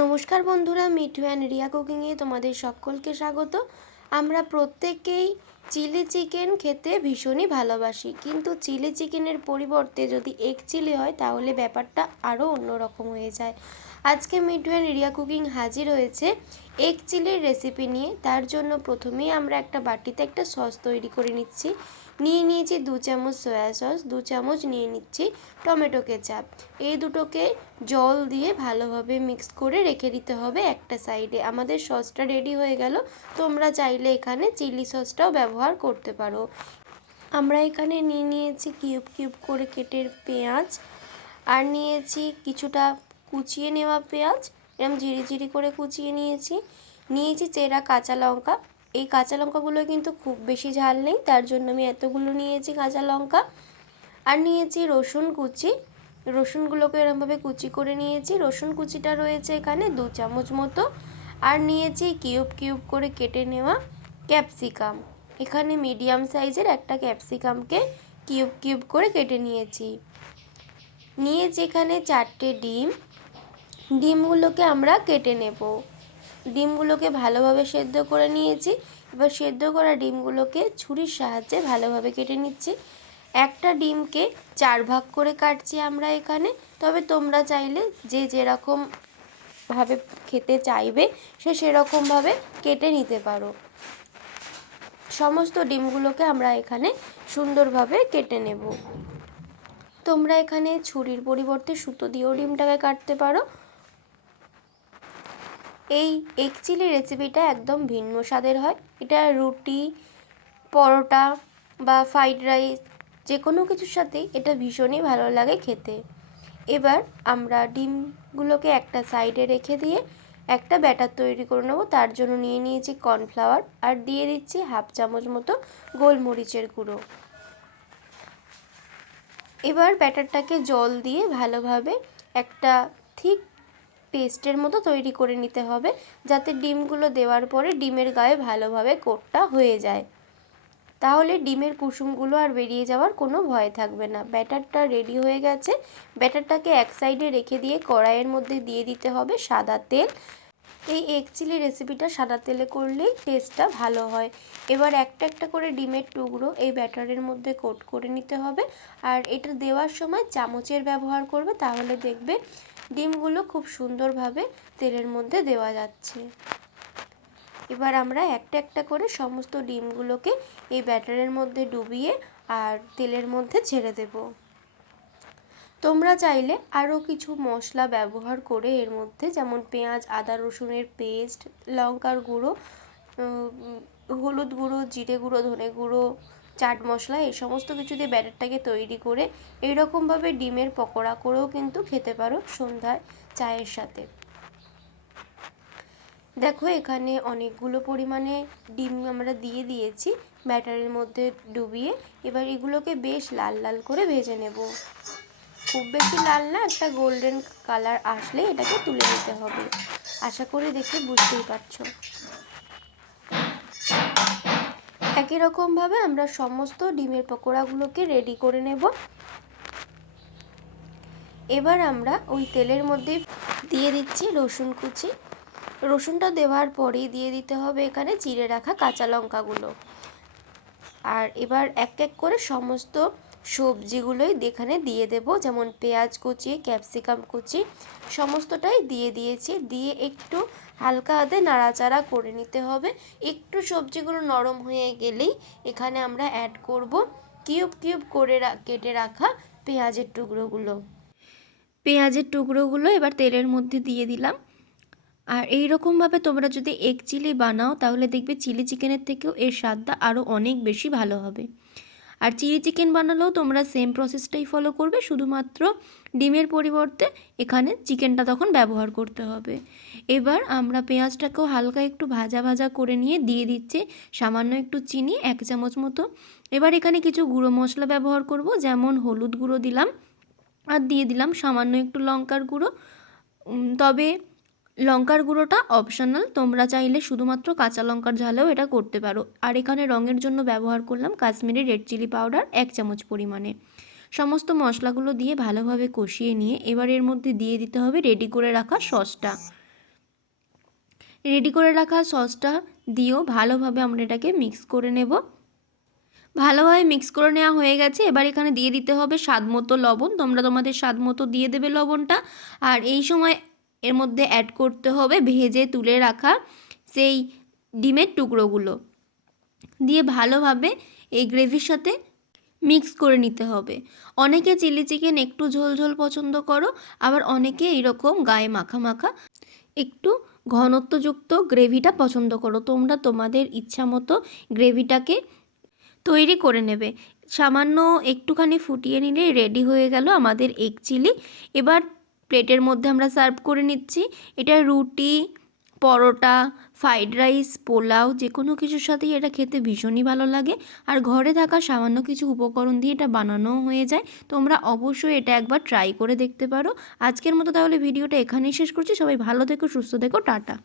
নমস্কার বন্ধুরা, মিঠু অ্যান্ড রিয়া কুকিংয়ে তোমাদের সকলকে স্বাগত। আমরা প্রত্যেকেই চিলি চিকেন খেতে ভীষণই ভালোবাসি, কিন্তু চিলি চিকেনের পরিবর্তে যদি এগ চিলি হয় তাহলে ব্যাপারটা আরও অন্যরকম হয়ে যায়। আজকে মিঠু অ্যান্ড রিয়া কুকিং হাজির হয়েছে এগ চিলির রেসিপি নিয়ে। তার জন্য প্রথমেই আমরা একটা বাটিতে একটা সস তৈরি করে নিচ্ছি। নিয়েছি 2 চামচ সয়া সস, 2 চামচ নিয়ে নিচ্ছি টমেটো কেচাপ। এই দুটোকে জল দিয়ে ভালোভাবে মিক্স করে রেখে দিতে হবে একটা সাইডে। আমাদের সসটা রেডি হয়ে গেল। তোমরা চাইলে এখানে চিলি সসটাও ব্যবহার করতে পারো। আমরা এখানে নিয়েছি কিউব কিউব করে কেটে পেঁয়াজ, আর নিয়েছি কিছুটা কুচিয়ে নেওয়া পেঁয়াজ, এরকম ঝিরি করে কুচিয়ে নিয়েছি চেরা কাঁচা লঙ্কা। এই কাঁচা লঙ্কাগুলো কিন্তু খুব বেশি ঝাল নেই, তার জন্য আমি এতগুলো নিয়েছি কাঁচা লঙ্কা। আর নিয়েছি রসুন কুচি, রসুনগুলোকে এরকমভাবে কুচি করে নিয়েছি। রসুন কুচিটা রয়েছে এখানে 2 চামচ মতো। আর নিয়েছি কিউব কিউব করে কেটে নেওয়া ক্যাপসিকাম। এখানে মিডিয়াম সাইজের একটা ক্যাপসিকামকে কিউব কিউব করে কেটে নিয়েছি এখানে 4টে ডিম। ডিমগুলোকে আমরা কেটে নেব। ডিমগুলোকে ভালোভাবে সেদ্ধ করে নিয়েছি। এবার সেদ্ধ করা ডিমগুলোকে ছুরির সাহায্যে ভালোভাবে কেটে নিচ্ছি। একটা ডিমকে 4 ভাগ করে কাটছি আমরা এখানে। তবে তোমরা চাইলে যে যেরকম ভাবে খেতে চাইবে সে সেরকমভাবে কেটে নিতে পারো। সমস্ত ডিমগুলোকে আমরা এখানে সুন্দরভাবে কেটে নেব। তোমরা এখানে ছুরির পরিবর্তে সুতো দিয়েও ডিমটাকে কাটতে পারো। এই এগ চিলি রেসিপিটা একদম ভিন্ন স্বাদের হয়। এটা রুটি, পরোটা বা ফ্রাইড রাইস যে কোনো কিছুর সাথেই এটা ভীষণই ভালো লাগে খেতে। এবার আমরা ডিমগুলোকে একটা সাইডে রেখে দিয়ে একটা ব্যাটার তৈরি করে নেব। তার জন্য নিয়েছি কর্নফ্লাওয়ার, আর দিয়ে দিচ্ছি 1/2 চামচ মতো গোলমরিচের গুঁড়ো। এবার ব্যাটারটাকে জল দিয়ে ভালোভাবে একটা থিক পেস্টের মতো তৈরি করে নিতে হবে, যাতে ডিমগুলো দেওয়ার পরে ডিমের গায়ে ভালোভাবে কোটটা হয়ে যায়। তাহলে ডিমের কুসুমগুলো আর বেরিয়ে যাওয়ার কোনো ভয় থাকবে না। ব্যাটারটা রেডি হয়ে গেছে। ব্যাটারটাকে এক সাইডে রেখে দিয়ে কড়াইয়ের মধ্যে দিয়ে দিতে হবে সাদা তেল। এই এগ চিলি রেসিপিটা সাদা তেলে করলেই টেস্টটা ভালো হয়। এবার একটা একটা করে ডিমের টুকরো এই ব্যাটারের মধ্যে কোট করে নিতে হবে। আর এটা দেওয়ার সময় চামচের ব্যবহার করবে, তাহলে দেখবে ডিমগুলো খুব সুন্দরভাবে তেলের মধ্যে দেওয়া যাচ্ছে। এবার আমরা একটা একটা করে সমস্ত ডিমগুলোকে এই ব্যাটারের মধ্যে ডুবিয়ে আর তেলের মধ্যে ছেড়ে দেব। তোমরা চাইলে আরও কিছু মশলা ব্যবহার করে এর মধ্যে, যেমন পেঁয়াজ, আদা রসুনের পেস্ট, লঙ্কার গুঁড়ো, হলুদ গুঁড়ো, জিরে গুঁড়ো, ধনে গুঁড়ো, চাট মশলা, এই সমস্ত কিছু দিয়ে ব্যাটারটাকে তৈরি করে এইরকমভাবে ডিমের পকোড়া করেও কিন্তু খেতে পারো সন্ধ্যায় চায়ের সাথে। দেখো এখানে অনেকগুলো পরিমাণে ডিম আমরা দিয়ে দিয়েছি ব্যাটারের মধ্যে ডুবিয়ে। এবার এগুলোকে বেশ লাল লাল করে ভেজে নেব। খুব বেশি লাল না, একটা গোল্ডেন কালার আসলে এটাকে তুলে নিতে হবে। আশা করি দেখে বুঝতেই পারছো। একই রকমভাবে আমরা সমস্ত ডিমের পকোড়াগুলোকে রেডি করে নেব। এবার আমরা ওই তেলের মধ্যে দিয়ে দিচ্ছি রসুন কুচি। রসুনটা দেওয়ার পরেই দিয়ে দিতে হবে এখানে চিড়ে রাখা কাঁচা লঙ্কাগুলো। আর এবার এক এক করে সমস্ত সবজিগুলোই এখানে দিয়ে দেব, যেমন পেঁয়াজ কুচি, ক্যাপসিকাম কুচি, সমস্তটাই দিয়ে দিয়েছি। দিয়ে একটু হালকা হাতে নাড়াচাড়া করে নিতে হবে। একটু সবজিগুলো নরম হয়ে গেলেই এখানে আমরা অ্যাড করব কিউব কিউব করে কেটে রাখা পেঁয়াজের টুকরোগুলো এবার তেলের মধ্যে দিয়ে দিলাম। আর এই রকমভাবে তোমরা যদি এগ চিলি বানাও তাহলে দেখবে চিলি চিকেনের থেকেও এর স্বাদটা আরও অনেক বেশি ভালো হবে। আর চিলি চিকেন বানালেও তোমরা সেম প্রসেসটাই ফলো করবে, শুধুমাত্র ডিমের পরিবর্তে এখানে চিকেনটা তখন ব্যবহার করতে হবে। এবার আমরা পেঁয়াজটাকেও হালকা একটু ভাজা ভাজা করে নিয়ে দিয়ে দিচ্ছি সামান্য একটু চিনি, 1 চামচ মতো। এবার এখানে কিছু গুঁড়ো মশলা ব্যবহার করব, যেমন হলুদ গুঁড়ো দিলাম, আর দিয়ে দিলাম সামান্য একটু লঙ্কার গুঁড়ো। তবে লঙ্কার গুঁড়োটা অপশনাল, তোমরা চাইলে শুধুমাত্র কাঁচা লঙ্কার ঝালেও এটা করতে পারো। আর এখানে রঙের জন্য ব্যবহার করলাম কাশ্মীরি রেড চিলি পাউডার 1 চামচ পরিমাণে। সমস্ত মশলাগুলো দিয়ে ভালোভাবে কষিয়ে নিয়ে এবার এর মধ্যে দিয়ে দিতে হবে রেডি করে রাখা সসটা। রেডি করে রাখা সসটা দিয়েও ভালোভাবে আমরা এটাকে মিক্স করে নেব। ভালোভাবে মিক্স করে নেওয়া হয়ে গেছে। এবার এখানে দিয়ে দিতে হবে স্বাদ মতো লবণ। তোমরা তোমাদের স্বাদ মতো দিয়ে দেবে লবণটা। আর এই সময় এর মধ্যে অ্যাড করতে হবে ভেজে তুলে রাখা সেই ডিমের টুকরোগুলো দিয়ে ভালোভাবে এই গ্রেভির সাথে মিক্স করে নিতে হবে। অনেকে চিলি চিকেন একটু ঝোল ঝোল পছন্দ করো, আবার অনেকে এইরকম গায়ে মাখা মাখা একটু ঘনত্বযুক্ত গ্রেভিটা পছন্দ করো। তোমরা তোমাদের ইচ্ছা মতো গ্রেভিটাকে তৈরি করে নেবে। সামান্য একটুখানি ফুটিয়ে নিলে রেডি হয়ে গেল আমাদের এগ চিলি। এবার প্লেটের মধ্যে আমরা সার্ভ করে নিচ্ছি। এটা রুটি, পরোটা, ফ্রাইড রাইস, পোলাও যে কোনো কিছুর সাথেই এটা খেতে ভীষণই ভালো লাগে। আর ঘরে থাকা সামান্য কিছু উপকরণ দিয়ে এটা বানানোও হয়ে যায়। তোমরা অবশ্যই এটা একবার ট্রাই করে দেখতে পারো। আজকের মতো তাহলে ভিডিওটা এখানেই শেষ করছি। সবাই ভালো থেকো, সুস্থ থেকো, টাটা।